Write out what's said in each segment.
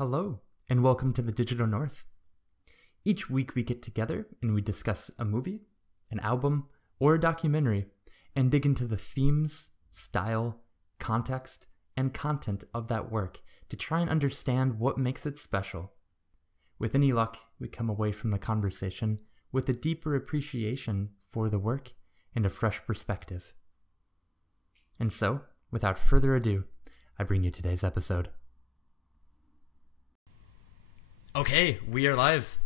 Hello, and welcome to the Digital North. Each week we get together and we discuss a movie, an album, or a documentary, and dig into the themes, style, context, and content of that work to try and understand what makes it special. With any luck, we come away from the conversation with a deeper appreciation for the work and a fresh perspective. And so, without further ado, I bring you today's episode. Okay, we are live.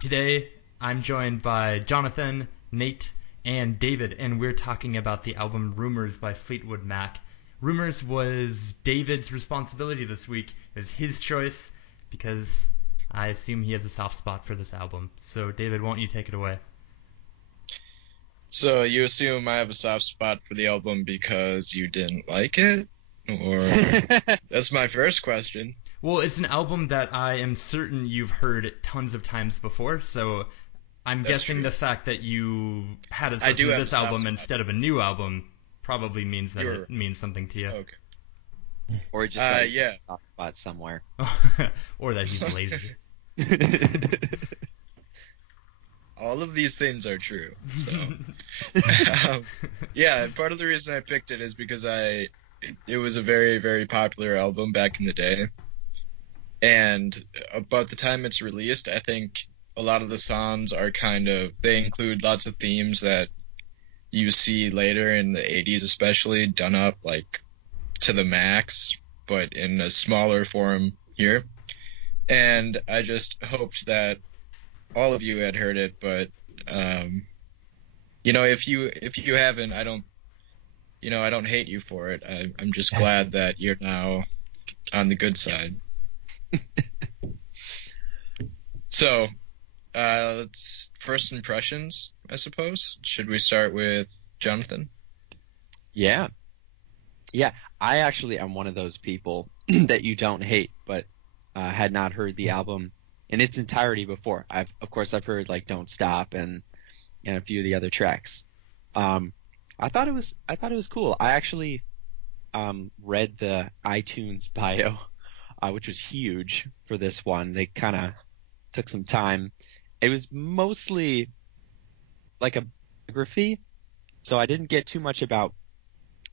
Today, I'm joined by Jonathan, Nate, and David, and we're talking about the album Rumours by Fleetwood Mac. Rumours was David's responsibility this week. It was his choice because I assume he has a soft spot for this album. So, David, why don't you take it away? So, you assume I have a soft spot for the album because you didn't like it? Or that's my first question. Well, it's an album that I am certain you've heard tons of times before, so I'm guessing the fact that you had us listen to this album instead of a new album probably means that it means something to you. Okay. Or just a soft spot somewhere. Or that he's lazy. All of these things are true. So, and part of the reason I picked it is because it was a very, very popular album back in the day. And about the time it's released, I think a lot of the songs are they include lots of themes that you see later in the 80s especially, done up like to the max, but in a smaller form here. And I just hoped that all of you had heard it, but if you haven't, I don't hate you for it. I'm just glad that you're now on the good side. So, let's first impressions, I suppose. Should we start with Jonathan? Yeah. I actually am one of those people that you don't hate, but had not heard the album in its entirety before. I've heard like "Don't Stop" and a few of the other tracks. I thought it was cool. I actually read the iTunes bio, which was huge for this one. They kind of took some time. It was mostly like a biography, so I didn't get too much about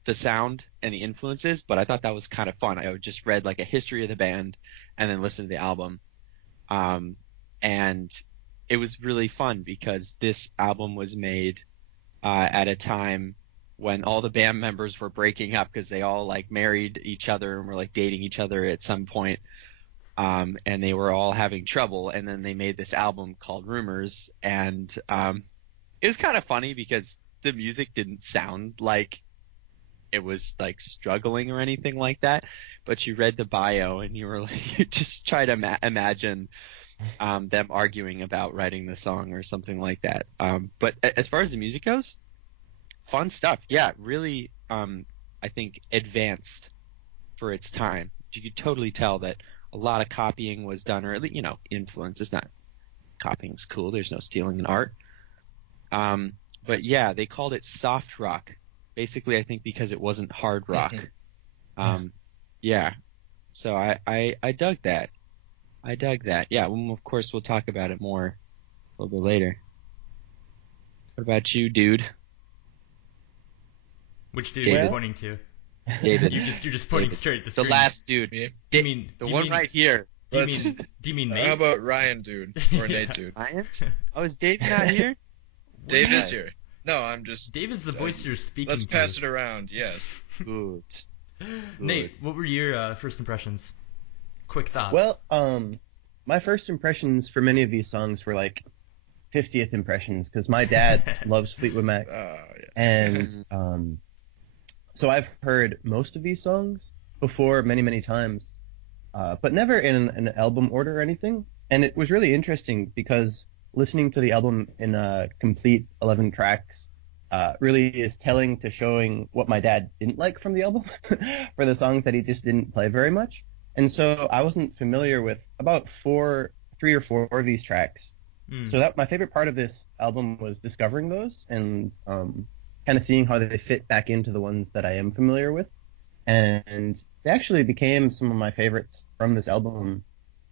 the sound and the influences, but I thought that was kind of fun. I just read like a history of the band and then listened to the album. And it was really fun because this album was made at a time when all the band members were breaking up because they all like married each other and were like dating each other at some point. And they were all having trouble, and then they made this album called Rumours, and it was kind of funny because the music didn't sound like it was like struggling or anything like that, but you read the bio and you were like, you just try to imagine them arguing about writing the song or something like that. But as far as the music goes, fun stuff. Yeah, really, I think advanced for its time. You could totally tell that a lot of copying was done, or at least, influence. It's not copying's cool. There's no stealing in art. But yeah, they called it soft rock, basically. I think because it wasn't hard rock. Yeah. So I dug that. Yeah. Well, of course, we'll talk about it more a little bit later. What about you, dude? Which dude are you pointing to? David. You're just pointing straight at the screen. The last dude. Right here. Do you mean Nate? How about Ryan, dude? Or Nate, dude? Ryan? Oh, is Dave not here? Dave is here. No, I'm just... Dave is the voice you're speaking Let's to. pass it around, yes. Good. Nate, what were your first impressions? Quick thoughts. Well, my first impressions for many of these songs were like 50th impressions, because my dad loves Fleetwood Mac. And so I've heard most of these songs before many, many times, but never in an album order or anything. And it was really interesting because listening to the album in a complete 11 tracks really is telling to showing what my dad didn't like from the album for the songs that he just didn't play very much. And so I wasn't familiar with about 3 or 4 of these tracks. So that my favorite part of this album was discovering those and kind of seeing how they fit back into the ones that I am familiar with. and they actually became some of my favorites from this album,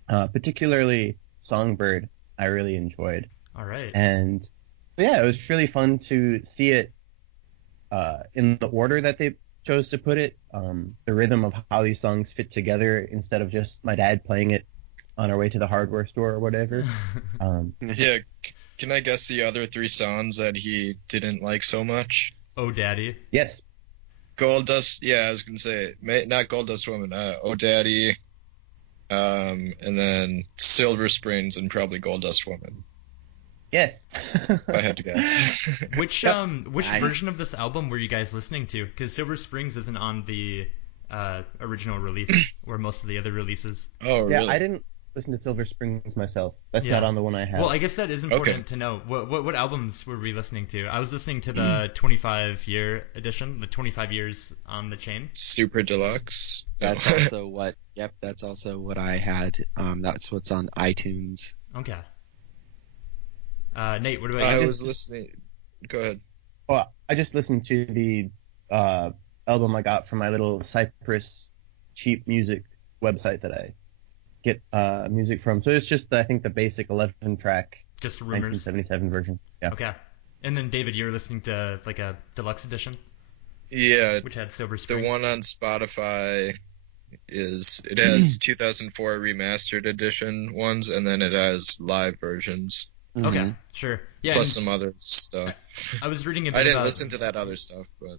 particularly Songbird. I really enjoyed, All right. and yeah, it was really fun to see it in the order that they chose to put it. The rhythm of how these songs fit together instead of just my dad playing it on our way to the hardware store or whatever. Yeah, can I guess the other 3 songs that he didn't like so much? Oh Daddy. Yes. Gold Dust, yeah, I was gonna say, not Gold Dust Woman, Oh Daddy, and then Silver Springs and probably Gold Dust Woman, Yes. if I had to guess. Which Nice. version of this album were you guys listening to? Because Silver Springs isn't on the original release, or most of the other releases. Oh, Yeah, really? I didn't listen to Silver Springs myself. That's Yeah. not on the one I have. Well, I guess that is important Okay. to know. What albums were we listening to? I was listening to the 25-year edition, the 25 years on the chain. Super Deluxe. That's also what. Yep, that's also what I had. That's what's on iTunes. Okay. Nate, what about I you? was listening. Go ahead. Well, I just listened to the album I got from my little Cypress cheap music website that I get music from. So it's just, I think, the basic 11-track Just Rumours. 1977 version. Yeah. Okay. And then David, you were listening to like a deluxe edition, Yeah, which had Silver the Spring. one on Spotify it has 2004 remastered edition ones, and then it has live versions, Okay, Mhm. sure. Yeah. plus and some other stuff. I was reading a bit I didn't about, listen to that other stuff, but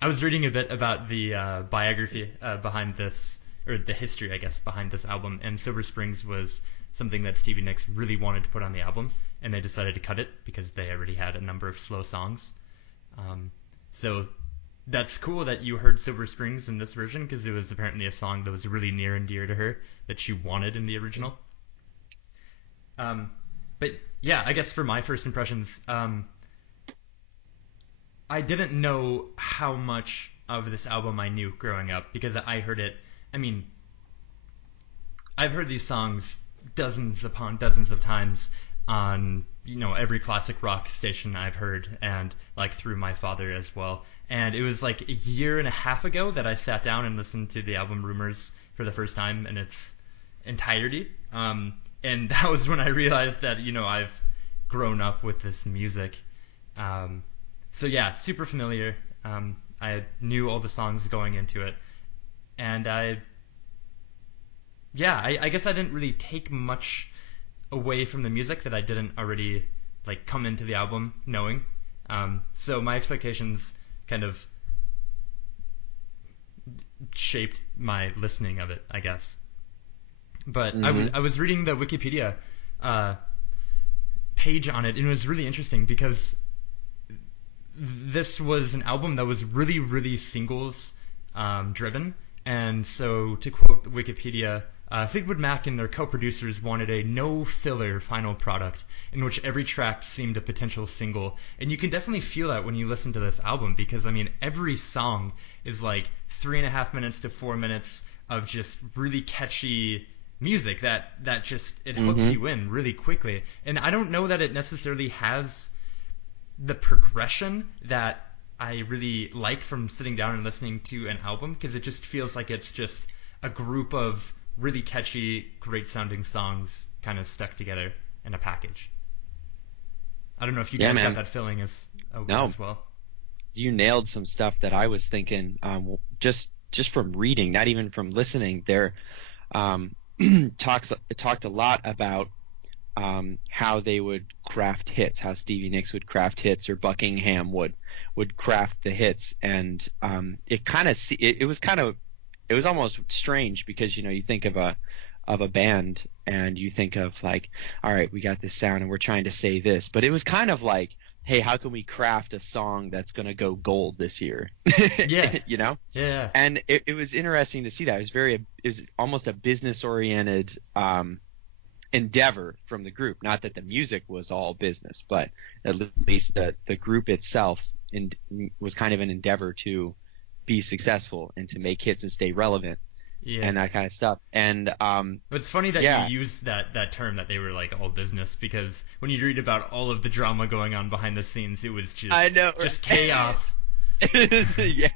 I was reading a bit about the biography behind this, or the history, I guess, behind this album. And Silver Springs was something that Stevie Nicks really wanted to put on the album, and they decided to cut it because they already had a number of slow songs. So that's cool that you heard Silver Springs in this version, because it was apparently a song that was really near and dear to her that she wanted in the original. But yeah, I guess for my first impressions, I didn't know how much of this album I knew growing up, because I heard it. I mean, I've heard these songs dozens upon dozens of times on, every classic rock station I've heard, and like through my father as well. And it was like a year and a half ago that I sat down and listened to the album Rumours for the first time in its entirety. And that was when I realized that, I've grown up with this music. So yeah, super familiar. I knew all the songs going into it, and I guess I didn't really take much away from the music that I didn't already like come into the album knowing. So my expectations kind of shaped my listening of it, I guess. But I was reading the Wikipedia page on it, and it was really interesting because this was an album that was really, really singles driven. And so, to quote Wikipedia, Fleetwood Mac and their co-producers wanted a no-filler final product in which every track seemed a potential single. And you can definitely feel that when you listen to this album, because, I mean, every song is like 3.5 minutes to 4 minutes of just really catchy music that just, it hooks you in really quickly. And I don't know that it necessarily has the progression that I really like from sitting down and listening to an album, because it just feels like it's just a group of really catchy, great sounding songs kind of stuck together in a package. I don't know if you guys got that feeling as well. You nailed some stuff that I was thinking, just from reading, not even from listening. There talked a lot about how they would craft hits, how Stevie Nicks would craft hits, or Buckingham would craft the hits, and it was almost strange, because you think of a band and you think of like, all right, we got this sound and we're trying to say this, but it was kind of like, hey, how can we craft a song that's going to go gold this year? Yeah. Yeah. And it was interesting to see that. It was almost a business oriented endeavor from the group. Not that the music was all business, but at least the group itself was kind of an endeavor to be successful and to make hits and stay relevant, and that kind of stuff. And it's funny that you used that term, that they were like all business, because when you read about all of the drama going on behind the scenes, it was just chaos. Yeah.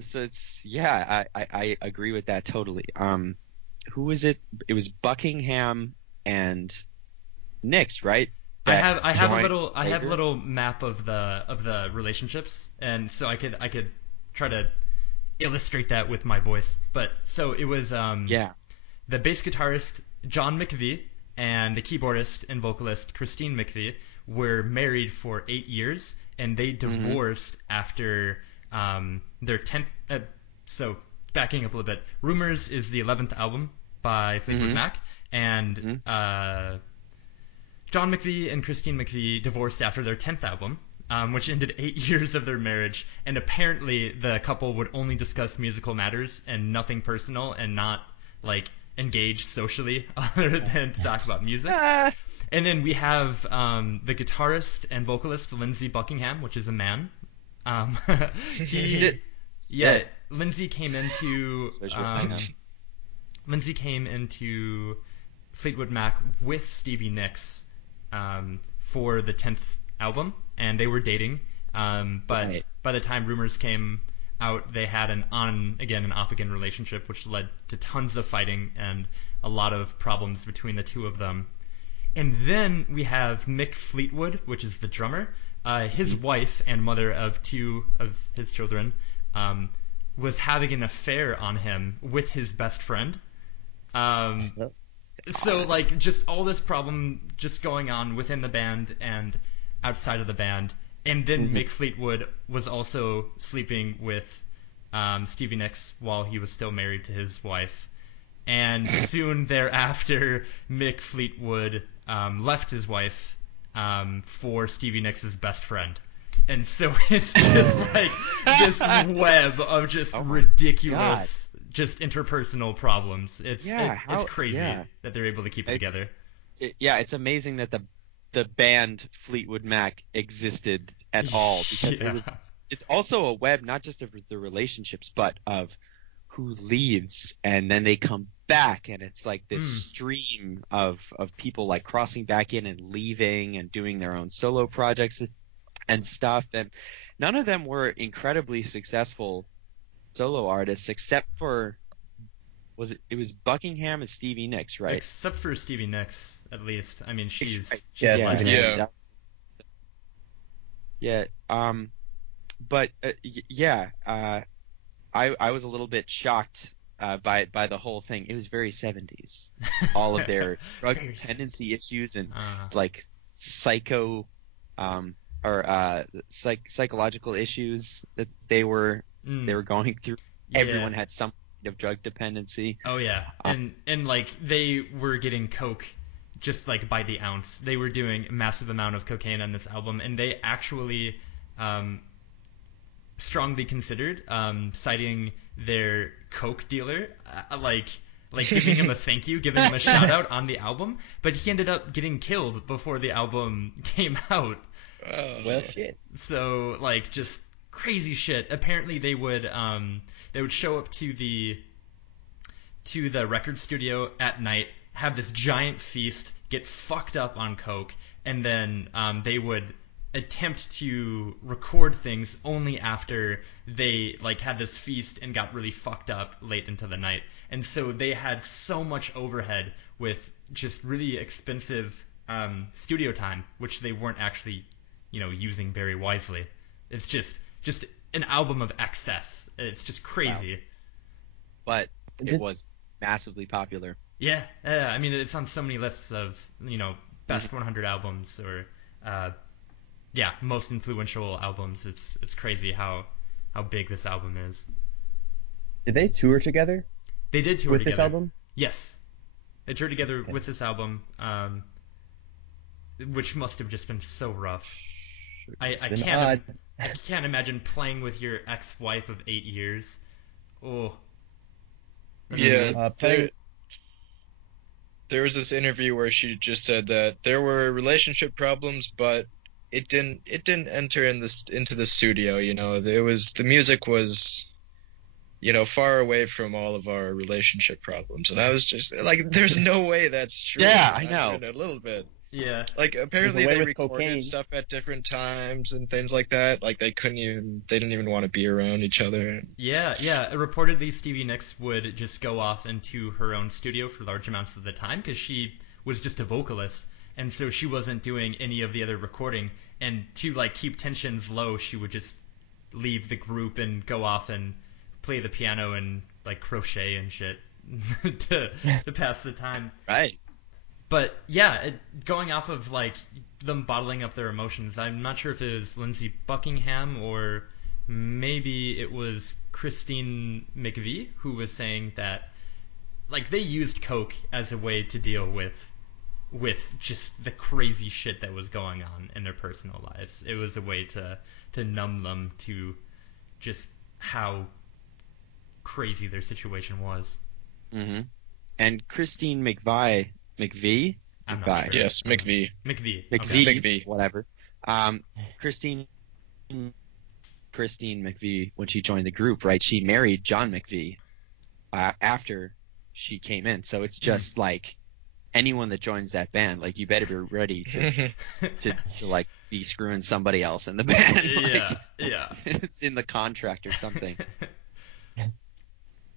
So it's I agree with that totally. Who was it? It was Buckingham and Nix, right? I That have a joined little later? map of the relationships, and so I could try to illustrate that with my voice. But so it was Yeah. the bass guitarist John McVie and the keyboardist and vocalist Christine McVie were married for 8 years, and they divorced after their 10th. So backing up a little bit, Rumours is the 11th album by Fleetwood Mac, and John McVie and Christine McVie divorced after their 10th album, which ended 8 years of their marriage. And apparently, the couple would only discuss musical matters and nothing personal, and not like engage socially other than to talk about music. And then we have the guitarist and vocalist Lindsey Buckingham, which is a man. Yeah, Lindsey came into Fleetwood Mac with Stevie Nicks for the 10th album, and they were dating. But by the time Rumours came out, they had an on-again and off-again relationship, which led to tons of fighting and a lot of problems between the two of them. And then we have Mick Fleetwood, which is the drummer. His wife and mother of two of his children was having an affair on him with his best friend. So like just all this problem just going on within the band and outside of the band. And then Mick Fleetwood was also sleeping with Stevie Nicks while he was still married to his wife. And soon thereafter, Mick Fleetwood left his wife for Stevie Nicks' best friend. And so it's just like this web of just ridiculous, just interpersonal problems. It's crazy that they're able to keep it together. It's amazing that the band Fleetwood Mac existed at all, because it's also a web not just of the relationships, but of who leaves and then they come back, and it's like this stream of people like crossing back in and leaving and doing their own solo projects and stuff. And none of them were incredibly successful solo artists except for it was Buckingham and Stevie Nicks, right? Except for Stevie Nicks, at least. I mean, she's yeah. I was a little bit shocked by the whole thing. It was very 70s. All of their drug dependency issues and like psychological issues that they were going through. Yeah. Everyone had some kind of drug dependency. Oh yeah, and like they were getting coke just like by the ounce. They were doing a massive amount of cocaine on this album, and they actually strongly considered citing their coke dealer, like giving him a thank you, giving him a shout out on the album, but he ended up getting killed before the album came out. Well, shit. So like just crazy shit. Apparently they would show up to the record studio at night, have this giant feast, get fucked up on coke, and then they would attempt to record things only after they like had this feast and got really fucked up late into the night. And so they had so much overhead with just really expensive studio time, which they weren't actually, using very wisely. It's just an album of excess. It's just crazy. Wow. But it was massively popular. Yeah. I mean, it's on so many lists of, best 100 albums or most influential albums. It's crazy how big this album is. Did they tour together? They did tour with together. This album? Yes. They toured together with this album, which must have just been so rough. I can't imagine playing with your ex-wife of 8 years. Oh. Yeah. There was this interview where she just said that there were relationship problems, but it didn't enter into the studio. The music was, far away from all of our relationship problems, and I was just like, there's no way that's true. Yeah, I know. A little bit. Yeah. Like apparently There's a way they with recorded cocaine. stuff at different times and things like that. Like they didn't even want to be around each other. Yeah. Reportedly, Stevie Nicks would just go off into her own studio for large amounts of the time because she was just a vocalist, and so she wasn't doing any of the other recording. And to like keep tensions low, she would just leave the group and go off and play the piano and like crochet and shit to pass the time. Right. But yeah, going off of like them bottling up their emotions, I'm not sure if it was Lindsey Buckingham or maybe it was Christine McVie who was saying that like they used coke as a way to deal with just the crazy shit that was going on in their personal lives. It was a way to numb them to just how crazy their situation was. Mm-hmm. And Christine McVie. I'm not McVie. sure. Yes, McVie. McVie. McVie. Okay. McVie. Whatever. Christine McVie, when she joined the group, right? She married John McVie after she came in. So it's just like anyone that joins that band, like you better be ready to like be screwing somebody else in the band. Yeah. It's in the contract or something.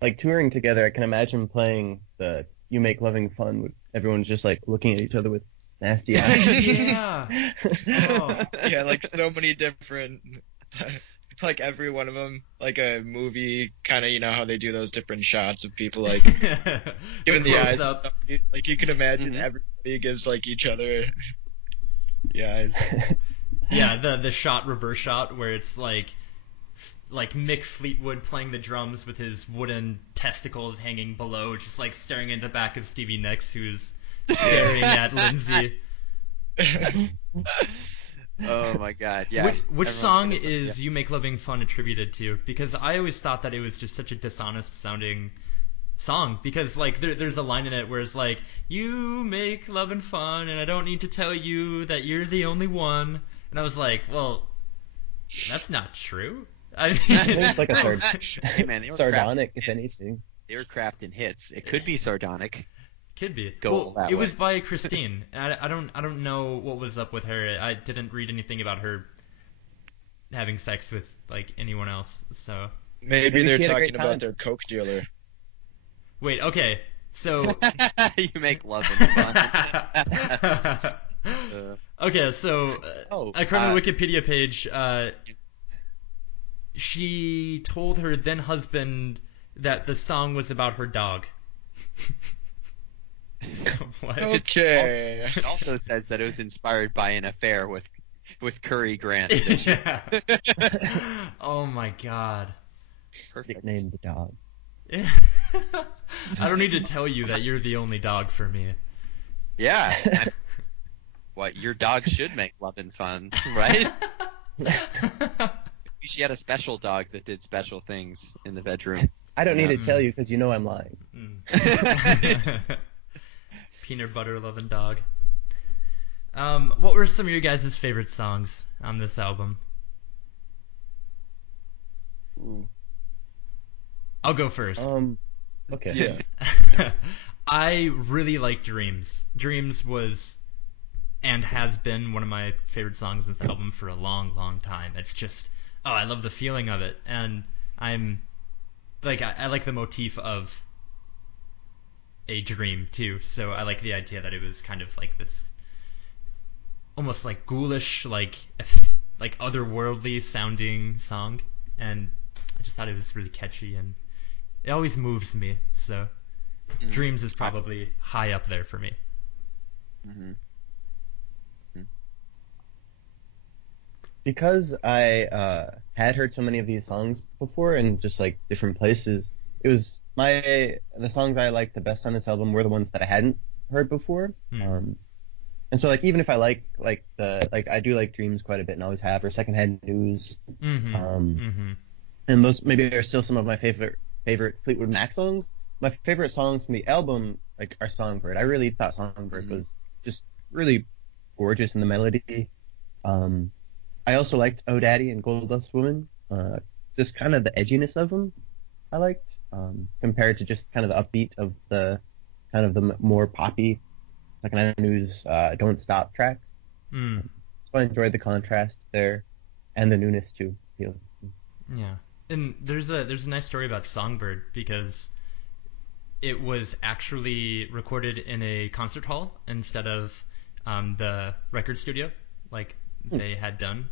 Like touring together, I can imagine playing the "You Make Loving Fun" with everyone's just like looking at each other with nasty eyes. Yeah. Oh. Yeah, like so many different, like every one of them, like a movie kind of, you know how they do those different shots of people like giving the eyes. close up. Like you can imagine Mhm. everybody gives like each other the eyes. Yeah, the shot, reverse shot, where it's like Mick Fleetwood playing the drums with his wooden testicles hanging below, just like staring into the back of Stevie Nicks, who's staring at Lindsay. Oh my god, yeah. Which Everyone song plays it, is yeah. "You Make Loving Fun" attributed to? Because I always thought that it was just such a dishonest sounding song. Because like there's a line in it where it's like, "You make loving fun, and I don't need to tell you that you're the only one." And I was like, well, that's not true. I mean, It's like a Hey, man, they were sardonic, crafting if hits. anything. They were crafting hits. It could be sardonic. could be. Go that it way. was by Christine. And I don't know what was up with her. I didn't read anything about her having sex with like anyone else. So Maybe Maybe they're she had a talking great about time. their coke dealer. wait, okay, so. You make love and fun. Okay, so according to the Wikipedia page, she told her then husband that the song was about her dog. What? Okay. It also says that it was inspired by an affair with Curry Grant. Yeah. Oh my god. Perfect. Nicknamed the dog. I don't need to tell you that you're the only dog for me. Yeah. What, your dog should make love and fun, right? She had a special dog that did special things in the bedroom. I don't need Yeah. to tell you because you know I'm lying. Peanut butter loving dog. What were some of your guys' favorite songs on this album? Ooh. I'll go first. Okay. Yeah. I really like Dreams. Dreams was and has been one of my favorite songs on this album for a long, long time. It's just, I love the feeling of it. And I'm, like, I like the motif of a dream, too. So I like the idea that it was kind of like this, almost like ghoulish, like otherworldly sounding song. And I just thought it was really catchy, and it always moves me. So Dreams is probably high up there for me. Mm-hmm. Because I had heard so many of these songs before in just like different places, it was the songs I liked the best on this album were the ones that I hadn't heard before. And so like even if I like I do like Dreams quite a bit and always have, or Secondhand News, and those maybe are still some of my favorite Fleetwood Mac songs. My favorite songs from the album like are Songbird. I really thought Songbird was just really gorgeous in the melody. I also liked Oh Daddy and Gold Dust Woman. Just kind of the edginess of them I liked, compared to just kind of the upbeat of the kind of the more poppy Second Hand News Don't Stop tracks. Mm. So I enjoyed the contrast there, and the newness too. Yeah, and there's a nice story about Songbird because it was actually recorded in a concert hall instead of the record studio like they had done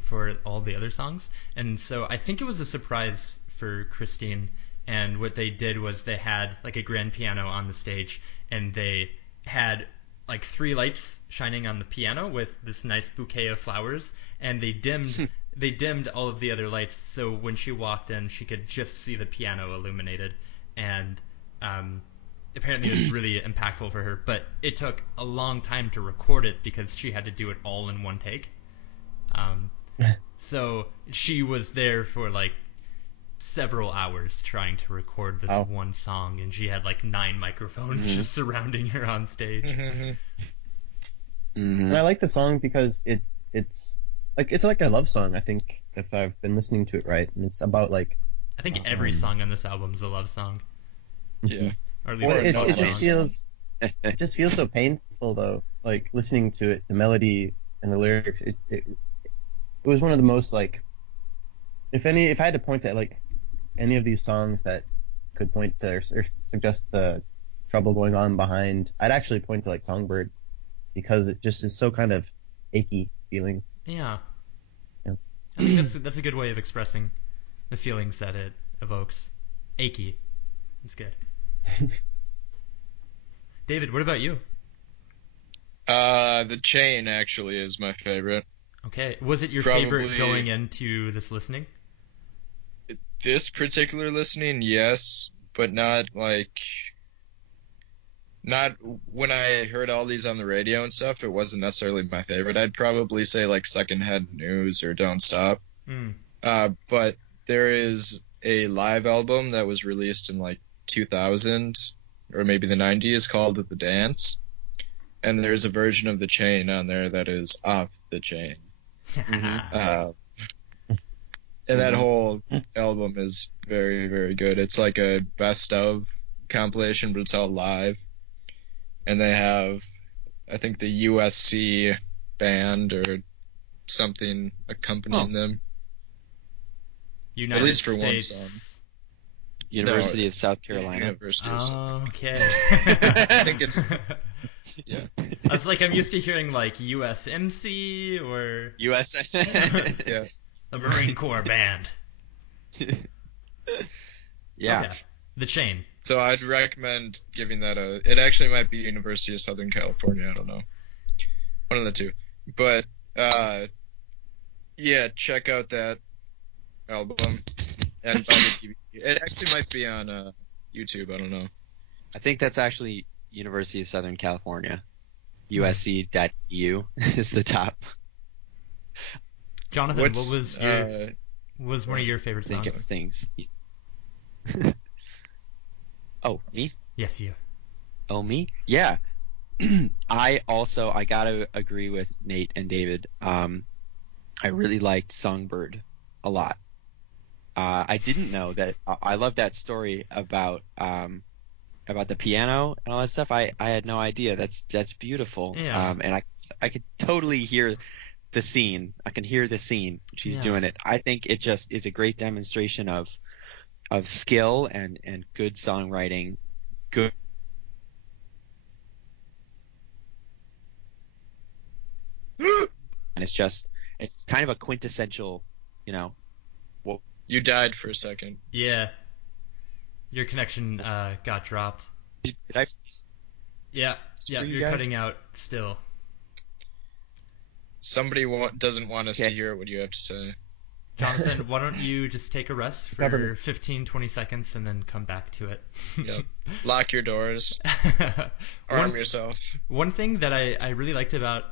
for all the other songs. And so I think it was a surprise for Christine. And what they did was they had like a grand piano on the stage, and they had like 3 lights shining on the piano with this nice bouquet of flowers, and they dimmed all of the other lights, so when she walked in, she could just see the piano illuminated. And apparently it was really impactful for her, but it took a long time to record it because she had to do it all in one take. So she was there for like several hours trying to record this one song, and she had like 9 microphones just surrounding her on stage. And I like the song because it's like a love song, I think, if I've been listening to it right, and it's about like I think every song on this album is a love song. Yeah. Or at least it just feels so painful though, like listening to it, the melody and the lyrics. It was one of the most like, if I had to point at like any of these songs that could point to or suggest the trouble going on behind, I'd actually point to like Songbird, because it just is so kind of achy feeling. Yeah. Yeah. I think that's a good way of expressing the feelings that it evokes. Achy. It's good. David, what about you? The Chain actually is my favorite. Okay. Was it your favorite going into this listening? This particular listening, yes, but not when I heard all these on the radio and stuff. It wasn't necessarily my favorite. I'd probably say like Second Hand News or Don't Stop. But there is a live album that was released in like 2000 or maybe the 90s called The Dance, and there's a version of The Chain on there that is off the chain. And that whole album is very, very good. It's like a best of compilation, but it's all live. And they have, I think, the USC band or something accompanying them. United At least for States. one song. University of South Carolina. University of Oh, okay. I think it's... Yeah. I was like, I'm used to hearing like USMC or US. Yeah. a Marine Corps band. Yeah. Okay. The Chain. So I'd recommend giving that it actually might be University of Southern California, I don't know. One of the two. But, yeah, check out that album and buy the DVD. It actually might be on YouTube, I don't know. I think that's actually University of Southern California. USC.edu is the top. Jonathan, what was one of your favorite Think of songs? things. Oh, me? Yes, you. Oh, me? Yeah. I gotta agree with Nate and David. I really liked Songbird a lot. I didn't know that. I love that story about the piano and all that stuff. I had no idea. That's beautiful. Yeah. And I could totally hear the scene. I can hear the scene. She's doing it. I think it just is a great demonstration of skill and good songwriting. Good. And it's kind of a quintessential, You died for a second. Yeah. Your connection got dropped. Did I? Yeah, you're cutting out still. Somebody doesn't want us to hear what you have to say. Jonathan, why don't you just take a rest for 15, 20 seconds and then come back to it? Yep. Lock your doors. Arm yourself. One thing that I really liked about,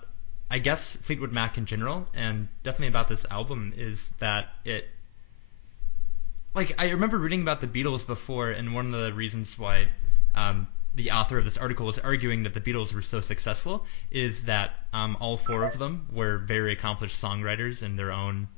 I guess, Fleetwood Mac in general, and definitely about this album, is that it... Like, I remember reading about the Beatles before, and one of the reasons why the author of this article was arguing that the Beatles were so successful is that all 4 of them were very accomplished songwriters in their own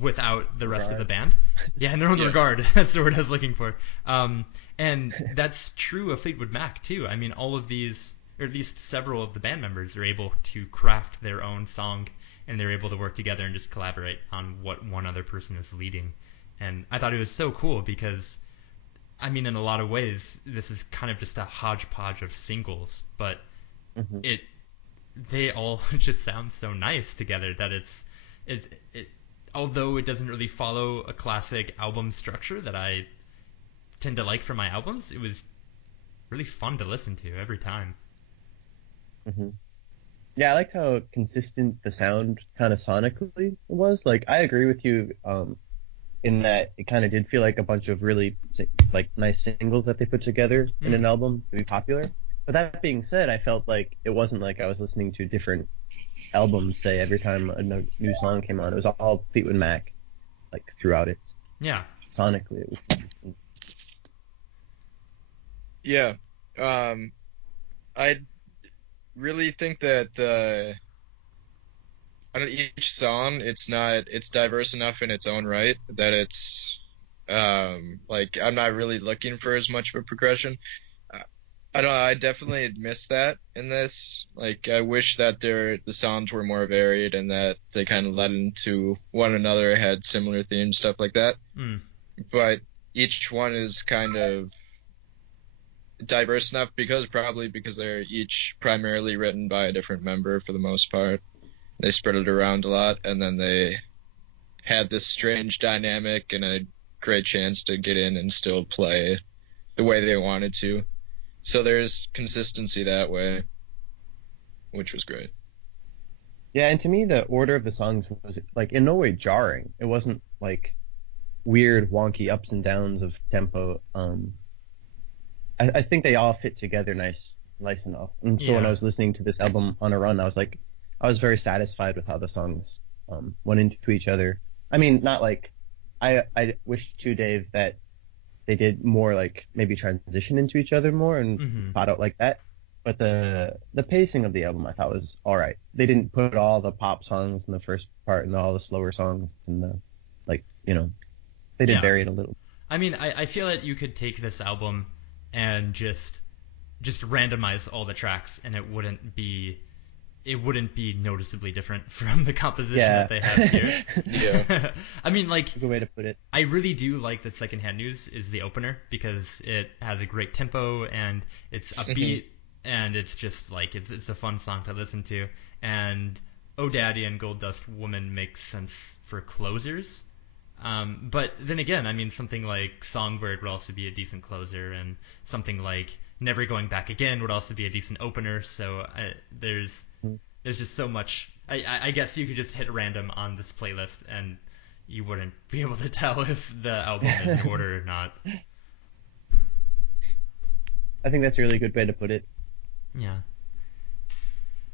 without the rest of the Regard. band. Yeah, in their own Yeah. regard. That's the word I was looking for. And that's true of Fleetwood Mac too. I mean, all of these, or at least several of the band members, are able to craft their own song, and they're able to work together and just collaborate on what one other person is leading. And I thought it was so cool because, I mean, in a lot of ways, this is kind of just a hodgepodge of singles, but Mhm. they all just sound so nice together that it although it doesn't really follow a classic album structure that I tend to like for my albums, it was really fun to listen to every time. Mhm. Yeah, I liked how consistent the sound kind of sonically was. Like, I agree with you in that it kind of did feel like a bunch of really like nice singles that they put together in an album to be popular. But that being said, I felt like it wasn't like I was listening to different albums, say, every time a new song came on. It was all Fleetwood Mac, like, throughout it. Yeah. Sonically, it was consistent. Yeah. I really think that I don't, each song, it's diverse enough in its own right that it's like I'm not really looking for as much of a progression. I don't know, I definitely miss that in this. Like, I wish that the songs were more varied and that they kind of led into one another, had similar themes, stuff like that. But each one is kind of diverse enough probably because they're each primarily written by a different member for the most part. They spread it around a lot, and then they had this strange dynamic and a great chance to get in and still play the way they wanted to. So there's consistency that way, which was great. Yeah, and to me, the order of the songs was, like, in no way jarring. It wasn't, like, weird, wonky ups and downs of tempo. I think they all fit together nice enough. And so when I was listening to this album on a run, I was very satisfied with how the songs went into each other. I mean, not like I wish too, Dave, that they did more, like, maybe transition into each other more and thought out like that. But the pacing of the album I thought was all right. They didn't put all the pop songs in the first part and all the slower songs in the, like, they did vary it a little. I mean, I feel that you could take this album and just randomize all the tracks, and it wouldn't be noticeably different from the composition that they have here. Yeah. I mean, like, Good way to put it. I really do like that Secondhand News is the opener because it has a great tempo and it's upbeat and it's just like it's a fun song to listen to. And Oh Daddy and Gold Dust Woman makes sense for closers. But then again, I mean, something like Songbird would also be a decent closer, and something like Never Going Back Again would also be a decent opener. So there's just so much. I guess you could just hit random on this playlist, and you wouldn't be able to tell if the album is in order or not. I think that's a really good way to put it. Yeah.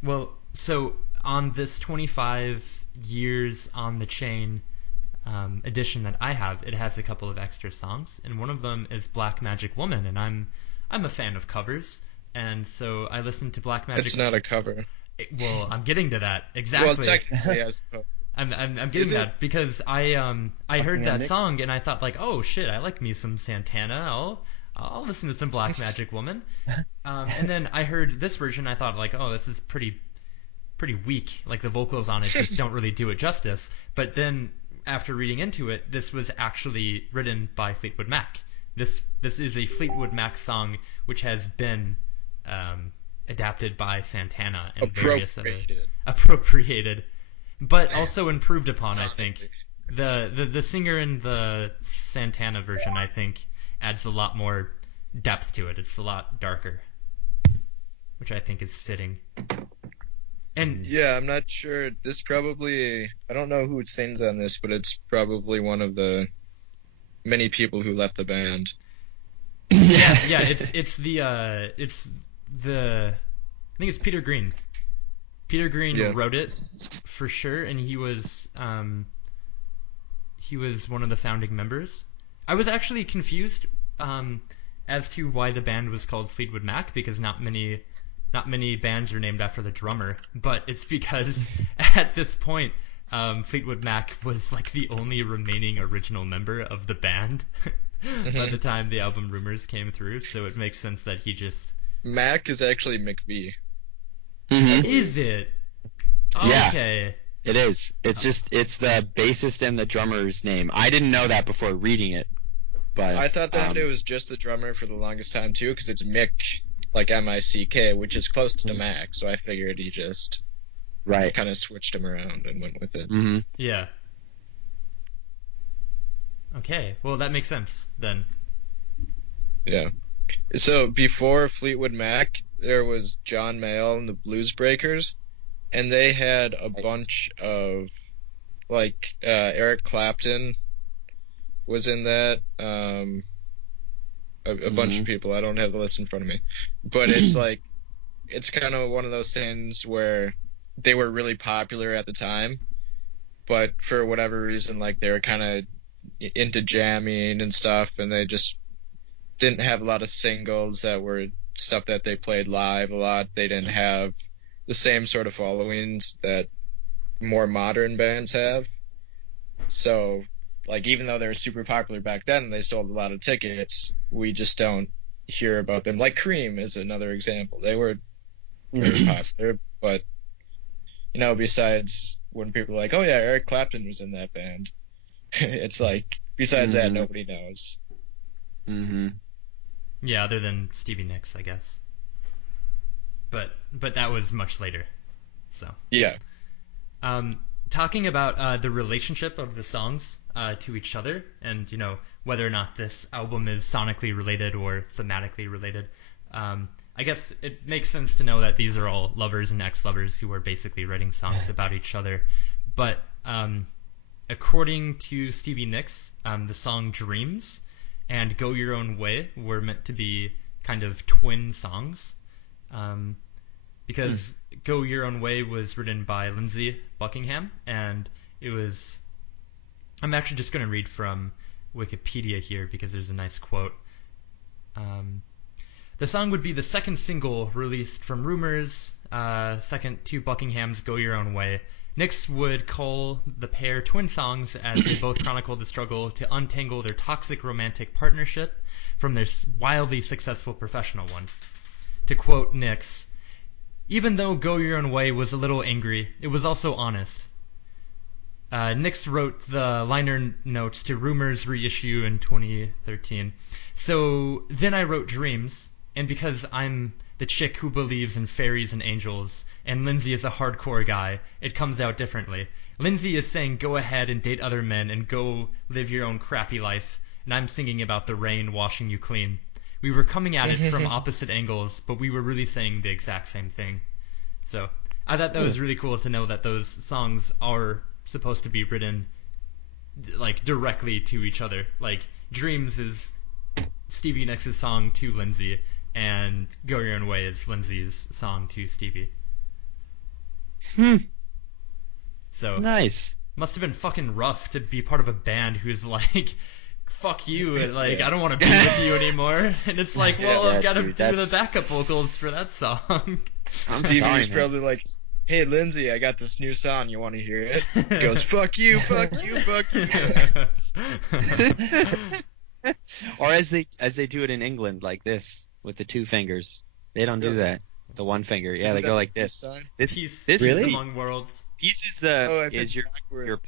Well, so on this 25 years on the chain edition that I have, it has a couple of extra songs, and one of them is Black Magic Woman, and I'm a fan of covers, and so I listened to Black Magic. It's not a cover. Well, I'm getting to that exactly. Well, technically, I suppose. I'm getting to that because I heard that Nick? song and I thought, like, oh shit, I like me some Santana. I'll listen to some Black Magic Woman. And then I heard this version. I thought, like, oh, this is pretty weak. Like, the vocals on it just don't really do it justice. But then after reading into it, this was actually written by Fleetwood Mac. This is a Fleetwood Mac song which has been adapted by Santana and various other appropriated, but also improved upon. I think the singer in the Santana version, I think, adds a lot more depth to it. It's a lot darker, which I think is fitting. And yeah, I'm not sure. This probably, I don't know who sings on this, but it's probably one of the many people who left the band. yeah, it's the I think it's Peter Green. Peter Green wrote it for sure, and he was one of the founding members. I was actually confused as to why the band was called Fleetwood Mac, because not many bands are named after the drummer, but it's because at this point Fleetwood Mac was like the only remaining original member of the band by the time the album Rumours came through, so it makes sense that he just... Mac is actually McVie. Is it? Yeah. Okay. It is. It's the bassist and the drummer's name. I didn't know that before reading it, but I thought that it was just the drummer for the longest time too, because it's Mick, like M-I-C-K, which is close to Mac. So I figured he just kind of switched him around and went with it. Mm-hmm. Yeah. Okay. Well, that makes sense then. Yeah. So before Fleetwood Mac, there was John Mayall and the Blues Breakers, and they had a bunch of, like, Eric Clapton was in that, a bunch of people. I don't have the list in front of me. But it's like, it's kind of one of those things where they were really popular at the time, but for whatever reason, like, they were kind of into jamming and stuff, and they just didn't have a lot of singles that were stuff that they played live a lot. They didn't have the same sort of followings that more modern bands have. So, like, even though they were super popular back then, they sold a lot of tickets, we just don't hear about them. Like Cream is another example. They were very popular, but, you know, besides when people are like, oh yeah, Eric Clapton was in that band, it's like, besides that, nobody knows. Mm-hmm. Yeah, other than Stevie Nicks, I guess. But that was much later. So. Yeah. Talking about the relationship of the songs to each other, and, you know, whether or not this album is sonically related or thematically related, I guess it makes sense to know that these are all lovers and ex-lovers who are basically writing songs about each other. But according to Stevie Nicks, the song Dreams and Go Your Own Way were meant to be kind of twin songs, because Go Your Own Way was written by Lindsey Buckingham, and it was... I'm actually just going to read from Wikipedia here because there's a nice quote. The song would be the second single released from Rumours, second to Buckingham's Go Your Own Way. Nicks would call the pair twin songs as they both chronicle the struggle to untangle their toxic romantic partnership from their wildly successful professional one. To quote Nicks, "Even though Go Your Own Way was a little angry, it was also honest." Nicks wrote the liner notes to Rumours' reissue in 2013. "So then I wrote Dreams, and because I'm the chick who believes in fairies and angels, and Lindsay is a hardcore guy, it comes out differently. Lindsay is saying go ahead and date other men and go live your own crappy life, and I'm singing about the rain washing you clean. We were coming at it from opposite angles, but we were really saying the exact same thing." So I thought that was really cool to know that those songs are supposed to be written like directly to each other. Like Dreams is Stevie Nicks' song to Lindsay, and Go Your Own Way is Lindsay's song to Stevie. So nice. Must have been fucking rough to be part of a band who's like, fuck you, and like, I don't want to be with you anymore. And it's like, well, I've got to do the backup vocals for that song. Stevie's probably like, hey, Lindsay, I got this new song. You want to hear it? He goes, fuck you, fuck you, fuck you. Or as they do it in England, like this, with the two fingers. They don't do that. The one finger. Yeah, they go like this. Peace really? among worlds. Peace is your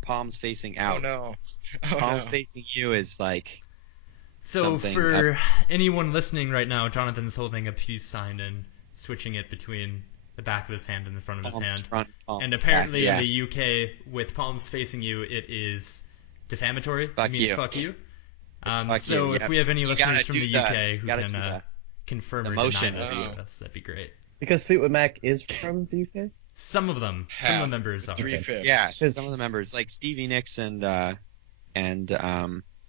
palms facing out. Oh no. Palms facing you is like. So for anyone listening right now, Jonathan's holding a peace sign and switching it between the back of his hand and the front of his hand. And apparently in the UK, with palms facing you, it is defamatory. It means fuck you. So if we have any listeners from the UK who can confirm or deny this, that'd be great. Because Fleetwood Mac is from the UK? Some of them. Some of the members are. 3/5. Yeah, some of the members, like Stevie Nicks and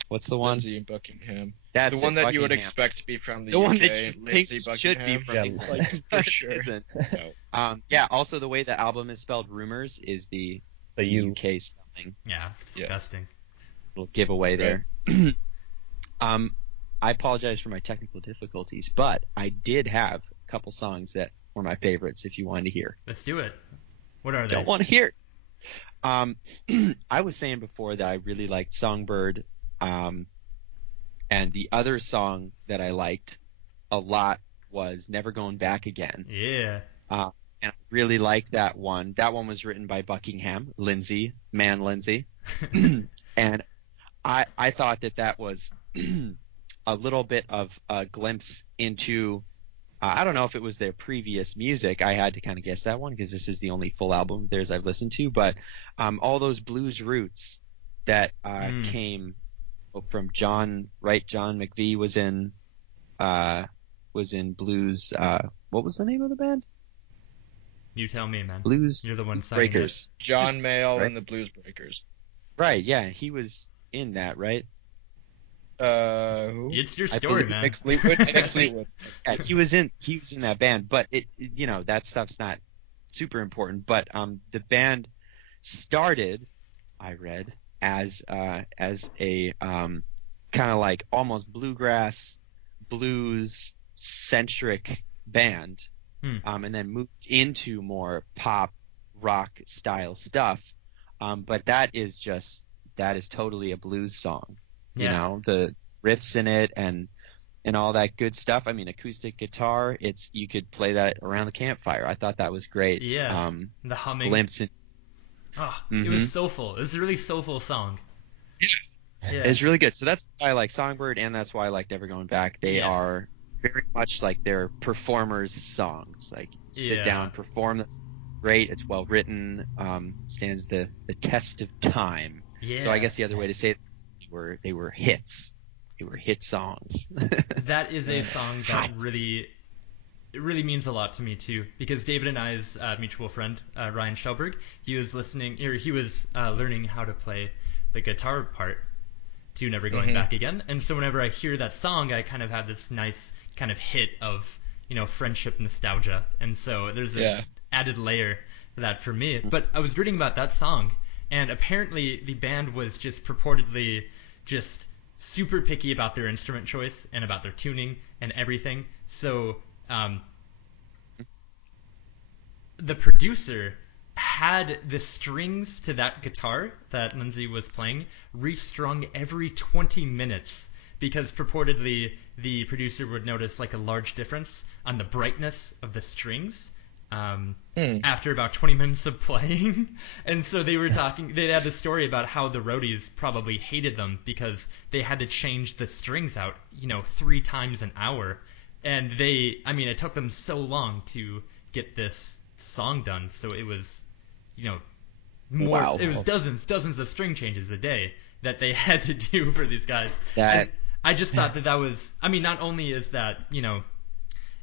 what's the one? Lindsey Buckingham. That's the one that you would Buckingham. expect to be from the The UK. one that you Lindsey think should be Buckingham. from Like, for sure. Isn't. No. Yeah, also the way the album is spelled, Rumours, is the UK spelling. Yeah, it's disgusting. Little giveaway there. I apologize for my technical difficulties, but I did have a couple songs that were my favorites if you wanted to hear. Let's do it. What are they? Don't want to hear. I was saying before that I really liked Songbird, and the other song that I liked a lot was Never Going Back Again. Yeah. And I really liked that one. That one was written by Buckingham, Lindsay. And I thought that was a little bit of a glimpse into I don't know if it was their previous music. I had to kind of guess that one because this is the only full album of theirs I've listened to. But all those blues roots that came from John McVie was in blues. What was the name of the band? You tell me, man. Blues. You're the one signing Breakers. John Mayall Right. and the Blues Breakers. Right. Yeah, he was in that, right? Who? It's your story, man. Nick Fleetwood. Nick Fleetwood. Yeah, he was in that band, but it that stuff's not super important. But the band started, I read, as a kind of like almost bluegrass blues centric band, and then moved into more pop rock style stuff. But that is totally a blues song. You know, the riffs in it and all that good stuff. I mean, acoustic guitar, you could play that around the campfire. I thought that was great. Yeah. The humming. Glimpse in, It was soulful. It was a really soulful song. Yeah. It's really good. So that's why I like Songbird, and that's why I like Never Going Back. They are very much like they're performers' songs. Like, sit down, perform. That's great. It's well written. Stands the test of time. Yeah. So I guess the other way to say it, they were hits. They were hit songs. That is a song that really means a lot to me too, because David and I's mutual friend Ryan Shelberg, he was learning how to play the guitar part to Never Going Back Again, and so whenever I hear that song, I kind of have this nice kind of hit of friendship nostalgia, and so there's an added layer to that for me. But I was reading about that song, and apparently the band was just purportedly just super picky about their instrument choice and about their tuning and everything. So the producer had the strings to that guitar that Lindsay was playing restrung every 20 minutes because purportedly the producer would notice like a large difference on the brightness of the strings after about 20 minutes of playing. And so they had this story about how the roadies probably hated them because they had to change the strings out 3 times an hour, and it took them so long to get this song done. So it was more. Wow. It was dozens of string changes a day that they had to do for these guys. And I just thought that was, not only is that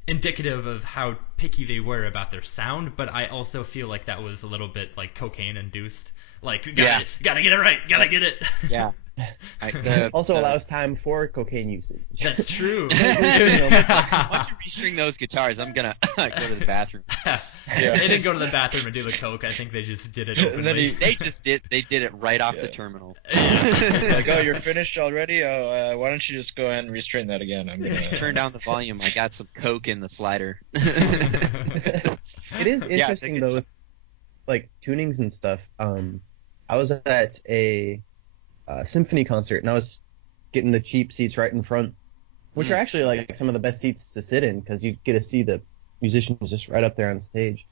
indicative of how picky they were about their sound, but I also feel like that was a little bit like cocaine induced. Like, gotta get it right, gotta get it. Yeah. Also allows time for cocaine usage. That's true. Once you restring those guitars, I'm gonna go to the bathroom. They didn't go to the bathroom and do the coke. I think they just did it openly. They did it right off the terminal. Like, oh, you're finished already? Oh, why don't you just go ahead and restring that again? I'm gonna turn down the volume. I got some coke in the slider. It is interesting though, with like tunings and stuff. I was at a symphony concert, and I was getting the cheap seats right in front, which are actually like some of the best seats to sit in because you get to see the musicians just right up there on stage.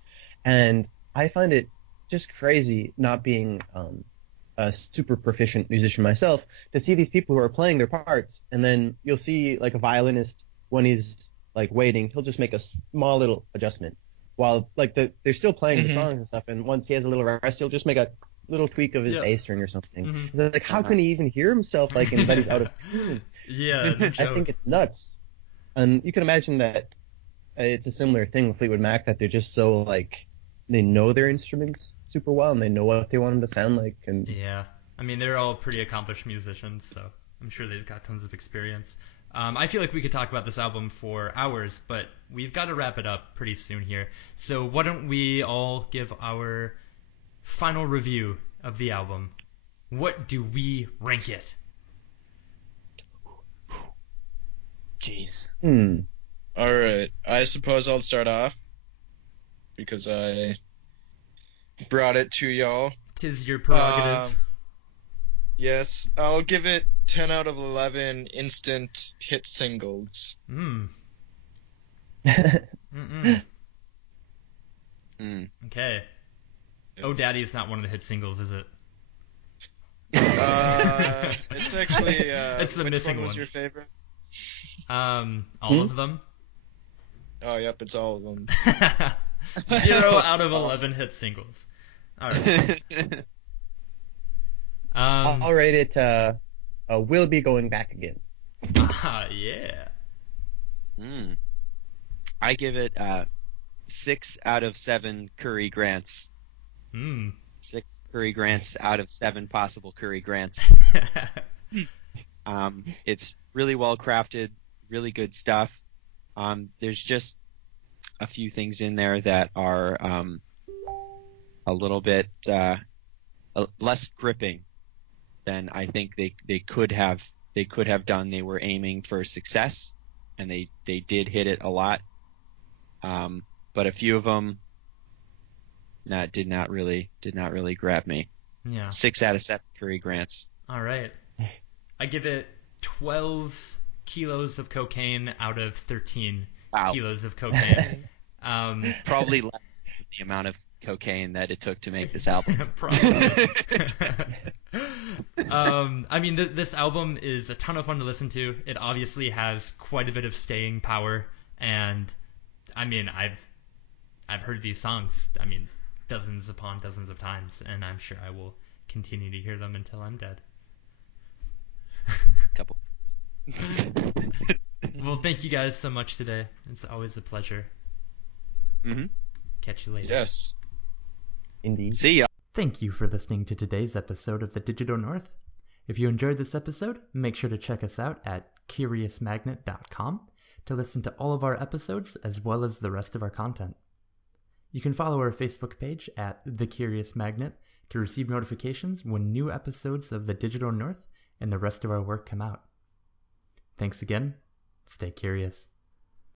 And I find it just crazy, not being a super proficient musician myself, to see these people who are playing their parts, and then you'll see like a violinist when he's like waiting, he'll just make a small little adjustment while like they're still playing the songs and stuff, and once he has a little rest, he'll just make a little tweak of his A string or something. Like, how can he even hear himself like and that he's out of tune? Yeah, that's a joke. I think it's nuts. And you can imagine that it's a similar thing with Fleetwood Mac, that they're just so like they know their instruments super well and they know what they want them to sound like. And they're all pretty accomplished musicians, so I'm sure they've got tons of experience. I feel like we could talk about this album for hours, but we've got to wrap it up pretty soon here. So why don't we all give our final review of the album? What do we rank it? Jeez. All right. I suppose I'll start off because I brought it to y'all. 'Tis your prerogative. Yes, I'll give it 10 out of 11 instant hit singles. Okay. Oh Daddy is not one of the hit singles, is it? It's actually it's the which missing one was one. your favorite? All of them. Oh, yep, it's all of them. 0 out of 11 hit singles. All right. I'll rate it. We'll be going back again. Yeah. I give it 6 out of 7 Curry Grants. 6 Curry Grants out of 7 possible Curry Grants. It's really well crafted, really good stuff. There's just a few things in there that are a little bit less gripping than I think they could have done. They were aiming for success, and they did hit it a lot. But a few of them did not really grab me. Yeah. 6 out of 7 Curry Grants. All right. I give it 12 kilos of cocaine out of 13 kilos of cocaine. Probably less than the amount of cocaine that it took to make this album. Probably. I mean, this album is a ton of fun to listen to. It obviously has quite a bit of staying power, and I mean, I've heard these songs, I mean, dozens upon dozens of times, and I'm sure I will continue to hear them until I'm dead. Couple. Well, thank you guys so much today. It's always a pleasure. Catch you later. Yes. Indeed. See ya. Thank you for listening to today's episode of The Digital North. If you enjoyed this episode, make sure to check us out at curiousmagnet.com to listen to all of our episodes as well as the rest of our content. You can follow our Facebook page at The Curious Magnet to receive notifications when new episodes of The Digital North and the rest of our work come out. Thanks again. Stay curious.